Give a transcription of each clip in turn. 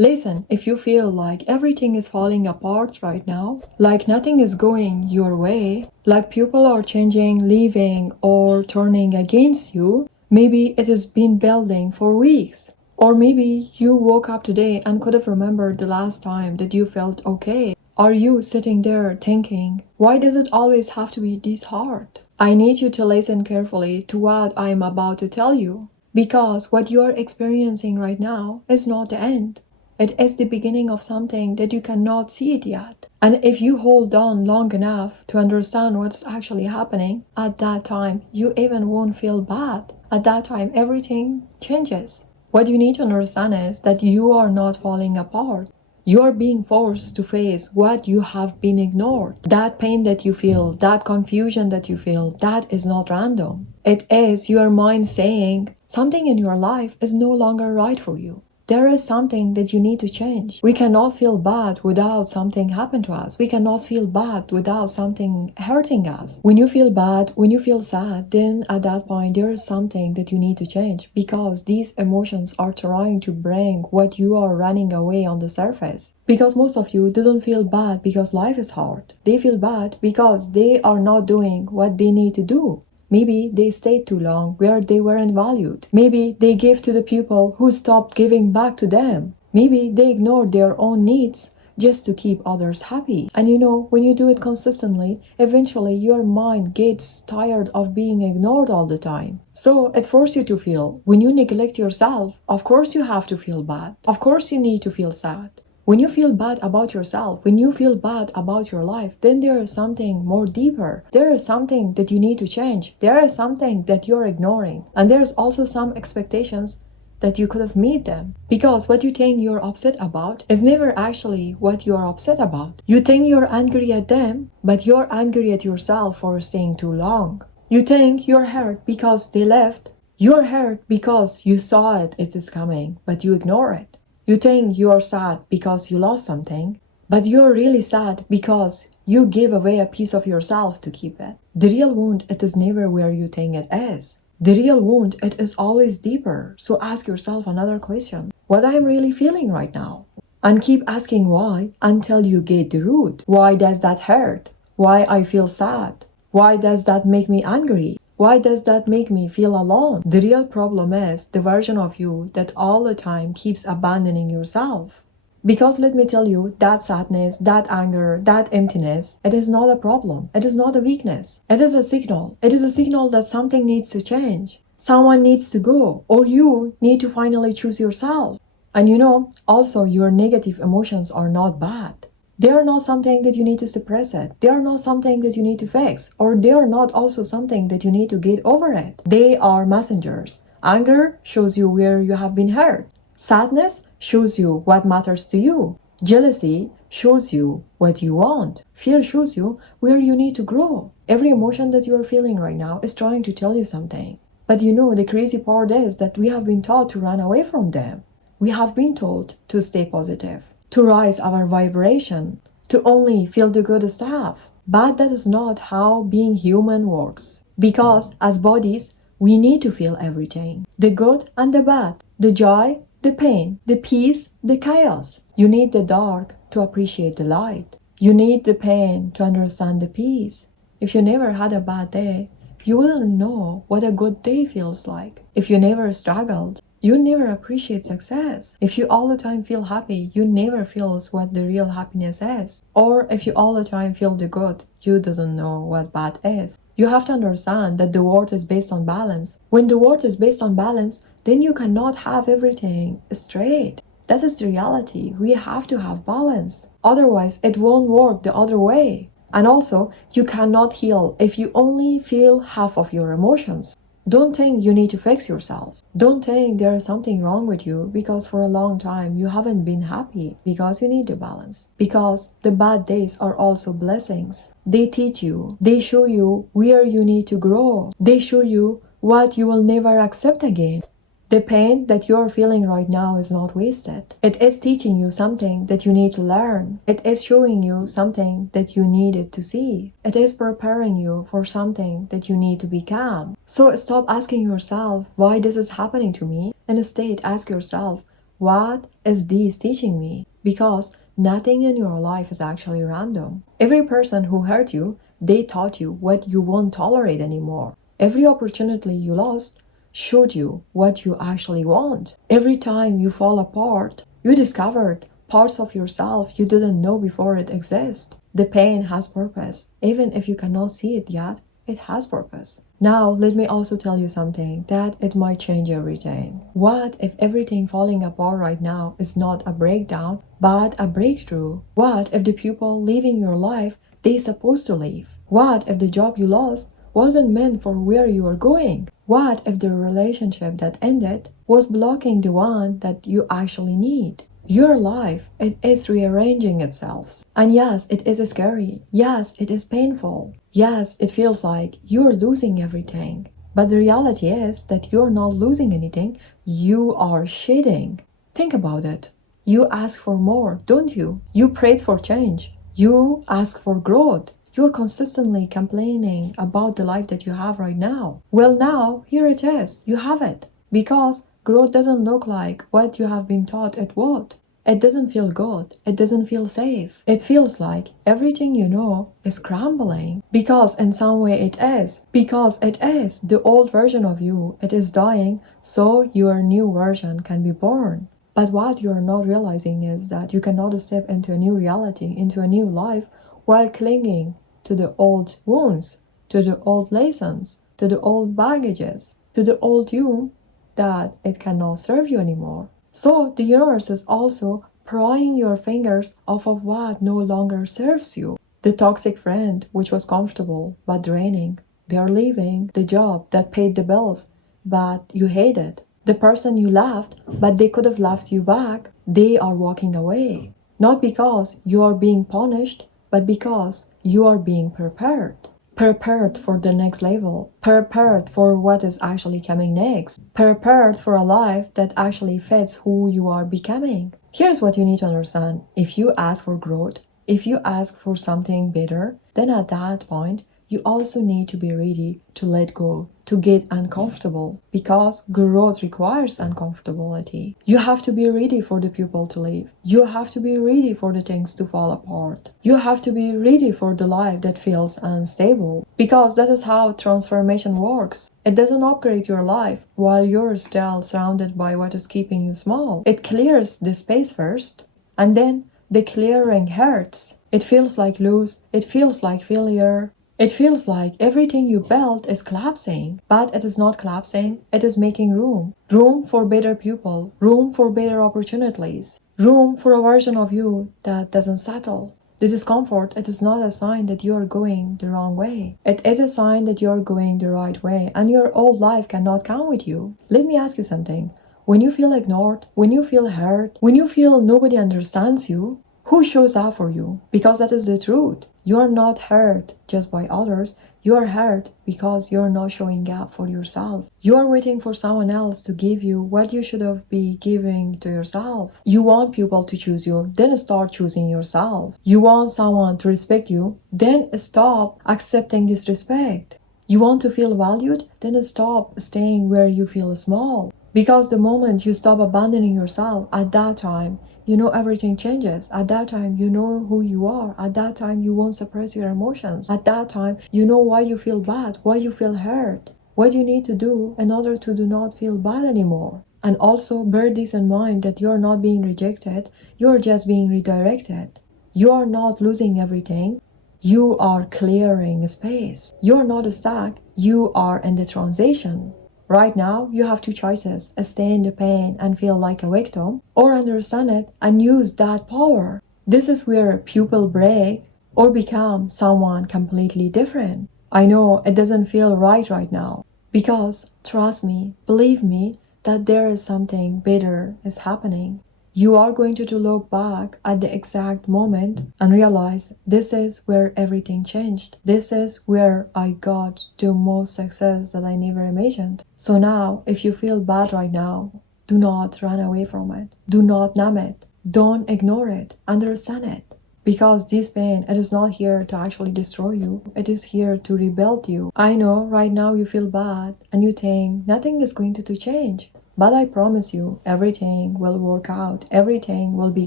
Listen, if you feel like everything is falling apart right now, like nothing is going your way, like people are changing, leaving, or turning against you, maybe it has been building for weeks. Or maybe you woke up today and could have remembered the last time that you felt okay. Are you sitting there thinking, why does it always have to be this hard? I need you to listen carefully to what I am about to tell you, because what you are experiencing right now is not the end. It is the beginning of something that you cannot see it yet. And if you hold on long enough to understand what's actually happening, at that time you even won't feel bad. At that time everything changes. What you need to understand is that you are not falling apart. You are being forced to face what you have been ignored. That pain that you feel, that confusion that you feel, that is not random. It is your mind saying something in your life is no longer right for you. There is something that you need to change. We cannot feel bad without something happened to us. We cannot feel bad without something hurting us. When you feel bad, when you feel sad, then at that point there is something that you need to change, because these emotions are trying to bring what you are running away on the surface. Because most of you didn't feel bad because life is hard. They feel bad because they are not doing what they need to do. Maybe they stayed too long where they weren't valued. Maybe they gave to the people who stopped giving back to them. Maybe they ignored their own needs just to keep others happy. And you know, when you do it consistently, eventually your mind gets tired of being ignored all the time. So it forces you to feel. When you neglect yourself, of course you have to feel bad. Of course you need to feel sad. When you feel bad about yourself, when you feel bad about your life, then there is something more deeper. There is something that you need to change. There is something that you're ignoring. And there's also some expectations that you could have met them. Because what you think you're upset about is never actually what you're upset about. You think you're angry at them, but you're angry at yourself for staying too long. You think you're hurt because they left. You're hurt because you saw it is coming, but you ignore it. You think you are sad because you lost something, but you're really sad because you gave away a piece of yourself to keep it. The real wound, it is never where you think it is. The real wound, it is always deeper. So ask yourself another question. What I am really feeling right now? And keep asking why until you get the root. Why does that hurt? Why I feel sad? Why does that make me angry? Why does that make me feel alone? The real problem is the version of you that all the time keeps abandoning yourself. Because let me tell you, that sadness, that anger, that emptiness, it is not a problem. It is not a weakness. It is a signal. It is a signal that something needs to change. Someone needs to go, or you need to finally choose yourself. And you know, also your negative emotions are not bad. They are not something that you need to suppress it. They are not something that you need to fix. Or they are not also something that you need to get over it. They are messengers. Anger shows you where you have been hurt. Sadness shows you what matters to you. Jealousy shows you what you want. Fear shows you where you need to grow. Every emotion that you are feeling right now is trying to tell you something. But you know, the crazy part is that we have been taught to run away from them. We have been told to stay positive, to rise our vibration, to only feel the good stuff. But that is not how being human works. Because as bodies, we need to feel everything. The good and the bad. The joy, the pain, the peace, the chaos. You need the dark to appreciate the light. You need the pain to understand the peace. If you never had a bad day, you wouldn't know what a good day feels like. If you never struggled, you never appreciate success. If you all the time feel happy, you never feel what the real happiness is. Or if you all the time feel the good, you don't know what bad is. You have to understand that the world is based on balance. When the world is based on balance, then you cannot have everything straight. That is the reality. We have to have balance. Otherwise, it won't work the other way. And also, you cannot heal if you only feel half of your emotions. Don't think you need to fix yourself. Don't think there is something wrong with you because for a long time you haven't been happy, because you need the balance. Because the bad days are also blessings. They teach you. They show you where you need to grow. They show you what you will never accept again. The pain that you're feeling right now is not wasted. It is teaching you something that you need to learn. It is showing you something that you needed to see. It is preparing you for something that you need to become. So stop asking yourself, why this is happening to me? And instead ask yourself, What is this teaching me? Because nothing in your life is actually random. Every person who hurt you, they taught you what you won't tolerate anymore. Every opportunity you lost showed you what you actually want. Every time you fall apart, you discovered parts of yourself you didn't know before it exists. The pain has purpose. Even if you cannot see it yet, it has purpose. Now, let me also tell you something that it might change everything. What if everything falling apart right now is not a breakdown, but a breakthrough? What if the people leaving your life, they supposed to leave? What if the job you lost wasn't meant for where you are going? What if the relationship that ended was blocking the one that you actually need? Your life, it is rearranging itself. And yes, it is scary. Yes, it is painful. Yes, it feels like you're losing everything. But the reality is that you're not losing anything, you are shedding. Think about it. You ask for more, don't you? You prayed for change. You ask for growth. You're consistently complaining about the life that you have right now. Well, now, here it is. You have it. Because growth doesn't look like what you have been taught it would. It doesn't feel good. It doesn't feel safe. It feels like everything you know is crumbling. Because in some way it is. Because it is. The old version of you, it is dying, so your new version can be born. But what you're not realizing is that you cannot step into a new reality, into a new life, while clinging to the old wounds, to the old lessons, to the old baggages, to the old you that it cannot serve you anymore. So the universe is also prying your fingers off of what no longer serves you. The toxic friend, which was comfortable but draining, they are leaving. The job that paid the bills, but you hate it. The person you left, but they could have left you back, they are walking away. Not because you are being punished, but because you are being prepared. Prepared for the next level, prepared for what is actually coming next, prepared for a life that actually fits who you are becoming. Here's what you need to understand. If you ask for growth, if you ask for something better, then at that point, you also need to be ready to let go, to get uncomfortable, because growth requires uncomfortability. You have to be ready for the people to leave. You have to be ready for the things to fall apart. You have to be ready for the life that feels unstable, because that is how transformation works. It doesn't upgrade your life while you're still surrounded by what is keeping you small. It clears the space first, and then the clearing hurts. It feels like lose, it feels like failure. It feels like everything you built is collapsing, but it is not collapsing, it is making room. Room for better people, room for better opportunities, room for a version of you that doesn't settle. The discomfort, it is not a sign that you are going the wrong way. It is a sign that you are going the right way, and your old life cannot come with you. Let me ask you something. When you feel ignored, when you feel hurt, when you feel nobody understands you, who shows up for you? Because that is the truth. You are not hurt just by others. You are hurt because you are not showing up for yourself. You are waiting for someone else to give you what you should have been giving to yourself. You want people to choose you, then start choosing yourself. You want someone to respect you, then stop accepting disrespect. You want to feel valued, then stop staying where you feel small. Because the moment you stop abandoning yourself, at that time, you know everything changes. At that time, you know who you are. At that time, you won't suppress your emotions. At that time, you know why you feel bad, why you feel hurt, what you need to do in order to do not feel bad anymore. And also bear this in mind that you're not being rejected, you're just being redirected. You are not losing everything. You are clearing space. You're not stuck. You are in the transition. Right now, you have two choices: stay in the pain and feel like a victim, or understand it and use that power. This is where people break or become someone completely different. I know it doesn't feel right now, because trust me, believe me, that there is something better is happening. You are going to look back at the exact moment and realize this is where everything changed. This is where I got the most success that I never imagined. So now, if you feel bad right now, do not run away from it. Do not numb it. Don't ignore it. Understand it. Because this pain, it is not here to actually destroy you. It is here to rebuild you. I know right now you feel bad and you think nothing is going to change. But I promise you, everything will work out. Everything will be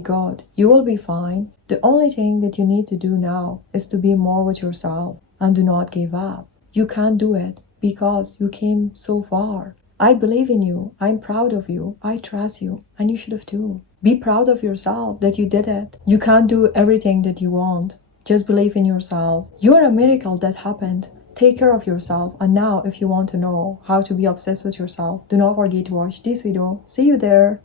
good. You will be fine. The only thing that you need to do now is to be more with yourself and do not give up. You can do it because you came so far. I believe in you. I'm proud of you. I trust you. And you should have too. Be proud of yourself that you did it. You can't do everything that you want. Just believe in yourself. You're a miracle that happened. Take care of yourself. And now, if you want to know how to be obsessed with yourself, do not forget to watch this video. See you there.